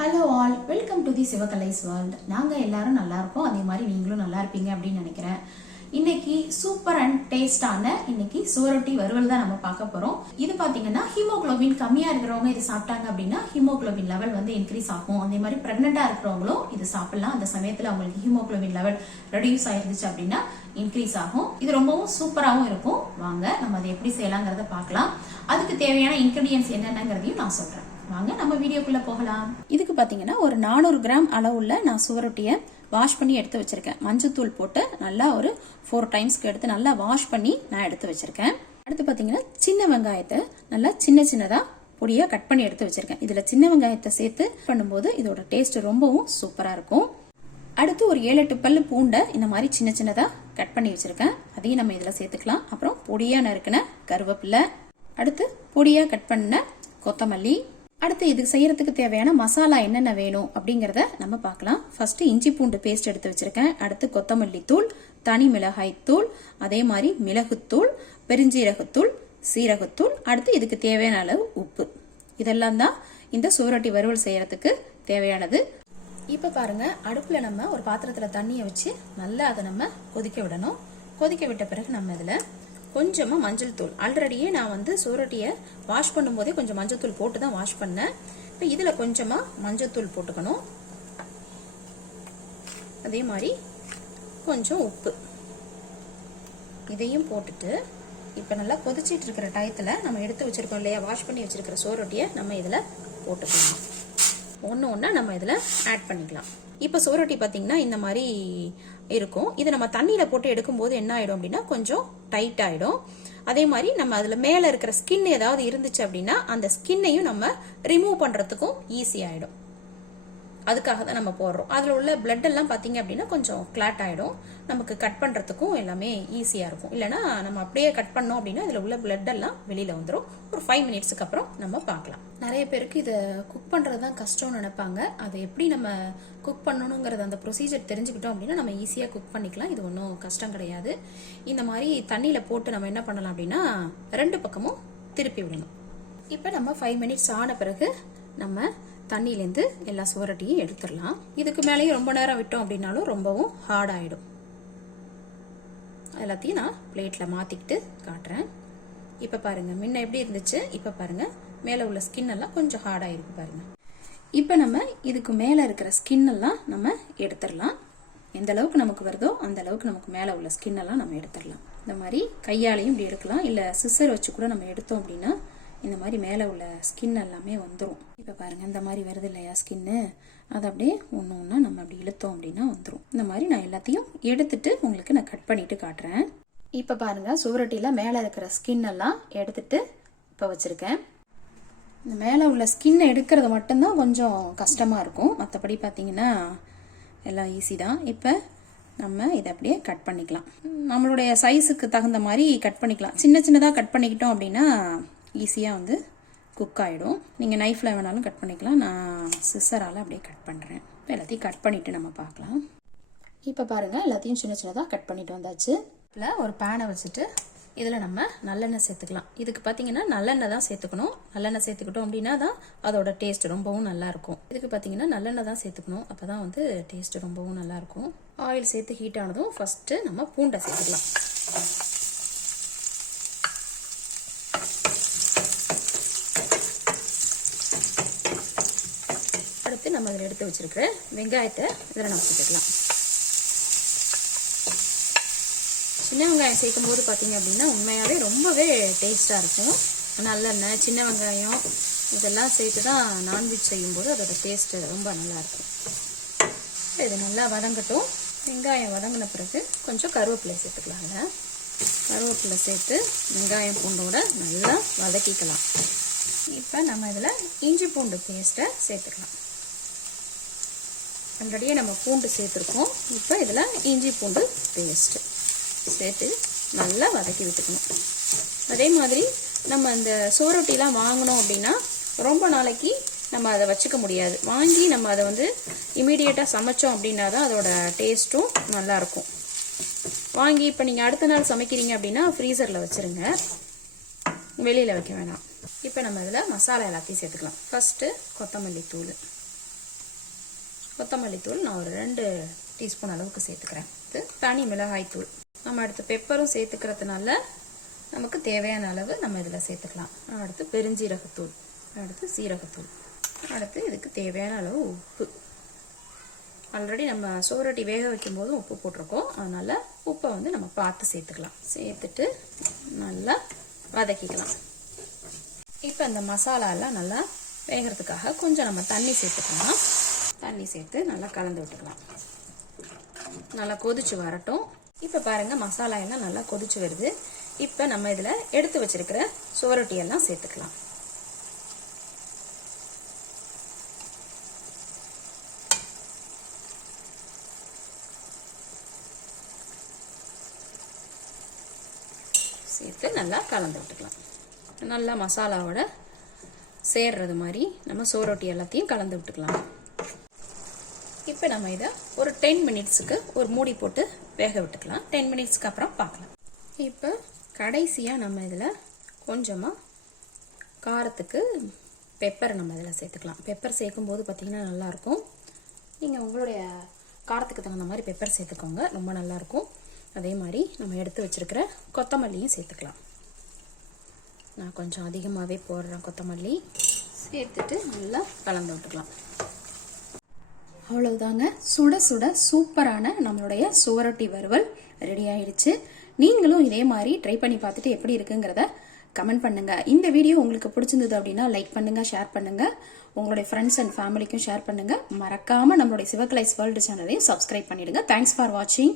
Hello all, welcome to the Sivakalai's world. நாங்கள் எல்லாரும் நல்லா இருக்கோம், அதே மாதிரி நீங்களும் நல்லா இருப்பீங்க அப்படின்னு நினைக்கிறேன். இன்னைக்கு சூப்பர் அண்ட் டேஸ்டான இன்னைக்கு சோரொட்டி வறுவல் தான் நம்ம பார்க்க போறோம். இது பாத்தீங்கன்னா ஹீமோகுளோபின் கம்மியா இருக்கிறவங்க இது சாப்பிட்டாங்க அப்படின்னா ஹீமோகுளோபின் லெவல் வந்து இன்க்ரீஸ் ஆகும். அதே மாதிரி பிரெக்னெண்டா இருக்கிறவங்களும் இது சாப்பிடலாம். அந்த சமயத்துல அவங்களுக்கு ஹீமோகுளோபின் லெவல் ரெடியூஸ் ஆயிருந்துச்சு அப்படின்னா இன்க்ரீஸ் ஆகும். இது ரொம்பவும் சூப்பராகவும் இருக்கும். வாங்க நம்ம அதை எப்படி செய்யலாங்கிறத பார்க்கலாம். அதுக்கு தேவையான இன்கிரீடியன்ஸ் என்னென்னங்கிறதையும் நான் சொல்றேன். வாங்க நம்ம வீடியோக்குள்ள போகலாம். இதுக்கு பாத்தீங்கன்னா ஒரு 400 கிராம் அளவுள்ள நான் சுவரொட்டியை வாஷ் பண்ணி எடுத்து வச்சிருக்கேன். மஞ்சத்தூள் போட்டு நல்லா ஒரு 4 டைம்ஸ்க்கு எடுத்து நல்லா வாஷ் பண்ணி நான் எடுத்து வச்சிருக்கேன். அடுத்து பாத்தீங்கன்னா சின்ன வெங்காயத்தை நல்லா சின்ன சின்னதா பொடியா கட் பண்ணி எடுத்து வச்சிருக்கேன். இதுல சின்ன வெங்காயத்தை சேர்த்து பண்ணும்போது இதோட டேஸ்ட் ரொம்பவும் சூப்பரா இருக்கும். அடுத்து ஒரு 7-8 பல்லு பூண்டை இந்த மாதிரி சின்ன சின்னதா கட் பண்ணி வச்சிருக்கேன். அதையும் நம்ம இதுல சேர்த்துக்கலாம். அப்புறம் பொடியா நறுக்கின கருவேப்பிலை, அடுத்து பொடியா கட் பண்ண கொத்தமல்லி. அடுத்து இதுக்கு செய்யறதுக்கு தேவையான மசாலா என்னென்ன வேணும் அப்படிங்கறத நம்ம பார்க்கலாம். ஃபர்ஸ்ட் இஞ்சி பூண்டு பேஸ்ட் எடுத்து வச்சிருக்கேன். அடுத்து கொத்தமல்லி தூள், தனி மிளகாய் தூள், அதே மாதிரி மிளகுத்தூள், பெருஞ்சீரகத்தூள், சீரகத்தூள், அடுத்து இதுக்கு தேவையான அளவு உப்பு. இதெல்லாம் தான் இந்த சுவரொட்டி வறுவல் செய்யறதுக்கு தேவையானது. இப்ப பாருங்க, அடுப்புல நம்ம ஒரு பாத்திரத்துல தண்ணியை வச்சு நல்லா அதை நம்ம கொதிக்க விடணும். கொதிக்க விட்ட பிறகு நம்ம இதுல கொஞ்சமா மஞ்சள் தூள், ஆல்ரெடியே நான் வந்து சுவரொட்டியை வாஷ் பண்ணும் போதே கொஞ்சம் மஞ்சள் தூள் போட்டு தான் வாஷ் பண்ணேன். இப்ப இதுல கொஞ்சமா மஞ்சள் தூள் போட்டுக்கணும். அதே மாதிரி கொஞ்சம் உப்பு இதையும் போட்டுட்டு இப்ப நல்லா கொதிச்சிட்டு இருக்கிற டயத்துல நம்ம எடுத்து வச்சிருக்கோம் இல்லையா, வாஷ் பண்ணி வச்சிருக்கிற சுவரொட்டியை நம்ம இதுல போட்டுக்கலாம். ஒன்னா நம்ம இதுல ஆட் பண்ணிக்கலாம். இப்ப சோரொட்டி பாத்தீங்கன்னா இந்த மாதிரி இருக்கும். இது நம்ம தண்ணியில போட்டு எடுக்கும் போது என்ன ஆயிடும் அப்படின்னா கொஞ்சம் டைட் ஆயிடும். அதே மாதிரி நம்ம அதுல மேல இருக்கிற ஸ்கின் ஏதாவது இருந்துச்சு அப்படின்னா அந்த ஸ்கின்னையும் நம்ம ரிமூவ் பண்றதுக்கும் ஈஸி ஆயிடும். அதுக்காக தான் நம்ம போடுறோம். அதுல உள்ள பிளட் எல்லாம் பாத்தீங்க அப்படின்னா கொஞ்சம் கிளாட் ஆயிடும். நமக்கு கட் பண்றதுக்கும் எல்லாமே ஈஸியா இருக்கும். இல்லைன்னா நம்ம அப்படியே கட் பண்ணோம் அப்படின்னா இதுல உள்ள பிளட் எல்லாம் வெளியில வந்துடும். ஒரு 5 மினிட்ஸ்க்கு அப்புறம் நம்ம பார்க்கலாம். நிறைய பேருக்கு இதை குக் பண்றதுதான் கஷ்டம்னு நினைப்பாங்க. அதை எப்படி நம்ம குக் பண்ணணுங்கிறது அந்த ப்ரொசீஜர் தெரிஞ்சுக்கிட்டோம் அப்படின்னா நம்ம ஈஸியா குக் பண்ணிக்கலாம். இது ஒன்றும் கஷ்டம் கிடையாது. இந்த மாதிரி தண்ணியில போட்டு நம்ம என்ன பண்ணலாம் அப்படின்னா 2 பக்கமும் திருப்பி விடணும். இப்ப நம்ம 5 மினிட்ஸ் ஆன பிறகு நம்ம தண்ணியிலேருந்து எல்லா சுவரொட்டியும் எடுத்துடலாம். இதுக்கு மேலேயும் ரொம்ப நேரம் விட்டோம் அப்படின்னாலும் ரொம்பவும் ஹார்ட் ஆயிடும். எல்லாத்தையும் நான் பிளேட்ல மாத்திக்கிட்டு காட்டுறேன். இப்ப பாருங்க, முன்ன எப்படி இருந்துச்சு, இப்ப பாருங்க மேல உள்ள ஸ்கின் எல்லாம் கொஞ்சம் ஹார்ட் ஆயிருக்கு பாருங்க. இப்ப நம்ம இதுக்கு மேல இருக்கிற ஸ்கின் எல்லாம் நம்ம எடுத்துடலாம். எந்த அளவுக்கு நமக்கு வருதோ அந்த அளவுக்கு நமக்கு மேல உள்ள ஸ்கின் எல்லாம் நம்ம எடுத்துடலாம். இந்த மாதிரி கையாலையும் இப்படி எடுக்கலாம், இல்ல சிசர் வச்சு கூட நம்ம எடுத்தோம் அப்படின்னா இந்த மாதிரி மேல உள்ள ஸ்கின் எல்லாமே வந்துடும். இப்ப பாருங்க இந்த மாதிரி வருது இல்லையா ஸ்கின்னு, அதை அப்படியே ஒன்னா நம்ம அப்படி இழுத்தோம் அப்படின்னா வந்துடும். இந்த மாதிரி நான் எல்லாத்தையும் எடுத்துட்டு உங்களுக்கு நான் கட் பண்ணிட்டு காட்டுறேன். இப்ப பாருங்க, சுவரொட்டியில மேல இருக்கிற ஸ்கின் எல்லாம் எடுத்துட்டு இப்ப வச்சிருக்கேன். இந்த மேல உள்ள ஸ்கின் எடுக்கிறது மட்டும்தான் கொஞ்சம் கஷ்டமா இருக்கும். மற்றபடி பாத்தீங்கன்னா எல்லாம் ஈஸி தான். இப்ப நம்ம இதை அப்படியே கட் பண்ணிக்கலாம். நம்மளுடைய சைஸுக்கு தகுந்த மாதிரி கட் பண்ணிக்கலாம். சின்ன சின்னதா கட் பண்ணிக்கிட்டோம் அப்படின்னா ஈஸியா வந்து குக் ஆயிடும். நீங்க நைஃப்ல வேணாலும் கட் பண்ணிக்கலாம். நான் சிசரால அப்படியே கட் பண்றேன். இப்போ எல்லாத்தையும் கட் பண்ணிட்டு நம்ம பார்க்கலாம். இப்போ பாருங்க, எல்லாத்தையும் சின்ன சின்னதா கட் பண்ணிட்டு வந்தாச்சு. இதுல ஒரு பேனை வச்சுட்டு இதுல நம்ம நல்லெண்ணெய் சேர்த்துக்கலாம். இதுக்கு பாத்தீங்கன்னா நல்லெண்ணெய் தான் சேர்த்துக்கணும். நல்லெண்ணெய் சேர்த்துக்கிட்டோம் அப்படின்னா தான் அதோட டேஸ்ட் ரொம்பவும் நல்லா இருக்கும். இதுக்கு பாத்தீங்கன்னா நல்லெண்ணெய் தான் சேர்த்துக்கணும், அப்பதான் வந்து டேஸ்ட் ரொம்பவும் நல்லா இருக்கும். ஆயில் சேர்த்து ஹீட் ஆனதும் ஃபர்ஸ்ட் நம்ம பூண்டை சேர்த்துக்கலாம். அடுத்து நம்ம இதில் எடுத்து வச்சிருக்கிற வெங்காயத்தை இதில் நம்ம சேர்த்துக்கலாம். சின்ன வெங்காயம் சேர்க்கும் போது பார்த்தீங்க அப்படின்னா உண்மையாகவே ரொம்பவே டேஸ்டாக இருக்கும். நல்லெண்ணெய், சின்ன வெங்காயம் இதெல்லாம் சேர்த்து தான் நான்வெஜ் செய்யும்போது அதோட டேஸ்ட் ரொம்ப நல்லா இருக்கும். இது நல்லா வதங்கட்டும். வெங்காயம் வதங்கின பிறகு கொஞ்சம் கருவேப்பிலை சேர்த்துக்கலாம். அதில் கருவேப்பிலை சேர்த்து வெங்காயம் பூண்டோட நல்லா வதக்கிக்கலாம். இப்போ நம்ம இதில் இஞ்சி பூண்டு பேஸ்ட்டை சேர்த்துக்கலாம். ஆல்ரெடியே நம்ம பூண்டு சேர்த்துருக்கோம். இப்போ இதில் இஞ்சி பூண்டு பேஸ்ட் சேர்த்து நல்லா வதக்கி விட்டுக்கணும். அதே மாதிரி நம்ம இந்த சோரொட்டிலாம் வாங்கினோம் அப்படின்னா ரொம்ப நாளைக்கு நம்ம அதை வச்சுக்க முடியாது. வாங்கி நம்ம அதை வந்து இமீடியட்டாக சமைச்சோம் அப்படின்னா தான் அதோட டேஸ்ட்டும் நல்லா இருக்கும். வாங்கி இப்போ நீங்கள் அடுத்த நாள் சமைக்கிறீங்க அப்படின்னா ஃப்ரீசரில் வச்சுருங்க, வெளியில் வைக்க வேணாம். இப்போ நம்ம இதில் மசாலா எல்லாத்தையும் சேர்த்துக்கலாம். ஃபர்ஸ்ட்டு கொத்தமல்லி தூள், கொத்தமல்லி தூள் நான் ஒரு 2 டீஸ்பூன் அளவுக்கு சேர்த்துக்கிறேன். இது தனி மிளகாய் தூள். நம்ம அடுத்து பெப்பரும் சேர்த்துக்கிறதுனால நமக்கு தேவையான அளவு நம்ம இதில் சேர்த்துக்கலாம். அடுத்து பெருஞ்சீரகத்தூள், அடுத்து சீரகத்தூள், அடுத்து இதுக்கு தேவையான அளவு உப்பு. ஆல்ரெடி நம்ம சுவரொட்டி வேக வைக்கும் போதும் உப்பு போட்டிருக்கோம், அதனால உப்பை வந்து நம்ம பார்த்து சேர்த்துக்கலாம். சேர்த்துட்டு நல்லா வதக்கிக்கலாம். இப்போ இந்த மசாலாலாம் நல்லா வேகிறதுக்காக கொஞ்சம் நம்ம தண்ணி சேர்த்துக்கலாம். தண்ணி சேர்த்து நல்லா கலந்து விட்டுக்கலாம். நல்லா கொதிச்சு வரட்டும். இப்போ பாருங்க மசாலா எல்லாம் நல்லா கொதிச்சு வருது. இப்போ நம்ம இதில் எடுத்து வச்சிருக்கிற சுவரொட்டி எல்லாம் சேர்த்துக்கலாம். சேர்த்து நல்லா கலந்து விட்டுக்கலாம். நல்லா மசாலாவோட சேர்றது மாதிரி நம்ம சோரொட்டி எல்லாத்தையும் கலந்து விட்டுக்கலாம். இப்போ நம்ம இதை ஒரு 10 மினிட்ஸுக்கு ஒரு மூடி போட்டு வேக விட்டுக்கலாம். 10 மினிட்ஸ்க்கு அப்புறம் பார்க்கலாம். இப்போ கடைசியாக நம்ம இதில் கொஞ்சமாக காரத்துக்கு பெப்பர் நம்ம இதில் சேர்த்துக்கலாம். பெப்பர் சேர்க்கும்போது பார்த்திங்கன்னா நல்லாயிருக்கும். நீங்கள் உங்களுடைய காரத்துக்கு தகுந்த மாதிரி பெப்பர் சேர்த்துக்கோங்க, ரொம்ப நல்லாயிருக்கும். அதே மாதிரி நம்ம எடுத்து வச்சிருக்கிற கொத்தமல்லியும் சேர்த்துக்கலாம். நான் கொஞ்சம் அதிகமாகவே போடுறேன் கொத்தமல்லி. சேர்த்துட்டு நல்லா கலந்து விட்டுக்கலாம். அவ்வளவுதாங்க, சுட சுட சூப்பரான நம்மளுடைய சுவரொட்டி வறுவல் ரெடி ஆயிடுச்சு. நீங்களும் இதே மாதிரி ட்ரை பண்ணி பார்த்துட்டு எப்படி இருக்குங்கிறத கமெண்ட் பண்ணுங்க. இந்த வீடியோ உங்களுக்கு பிடிச்சிருந்தது அப்படின்னா லைக் பண்ணுங்க, ஷேர் பண்ணுங்க, உங்களுடைய ஃப்ரெண்ட்ஸ் அண்ட் ஃபேமிலிக்கும் ஷேர் பண்ணுங்க. மறக்காம நம்மளுடைய சிவகலைஸ் வேர்ல்டு சேனலையும் சப்ஸ்கிரைப் பண்ணிடுங்க. தேங்க்ஸ் ஃபார் வாட்சிங்.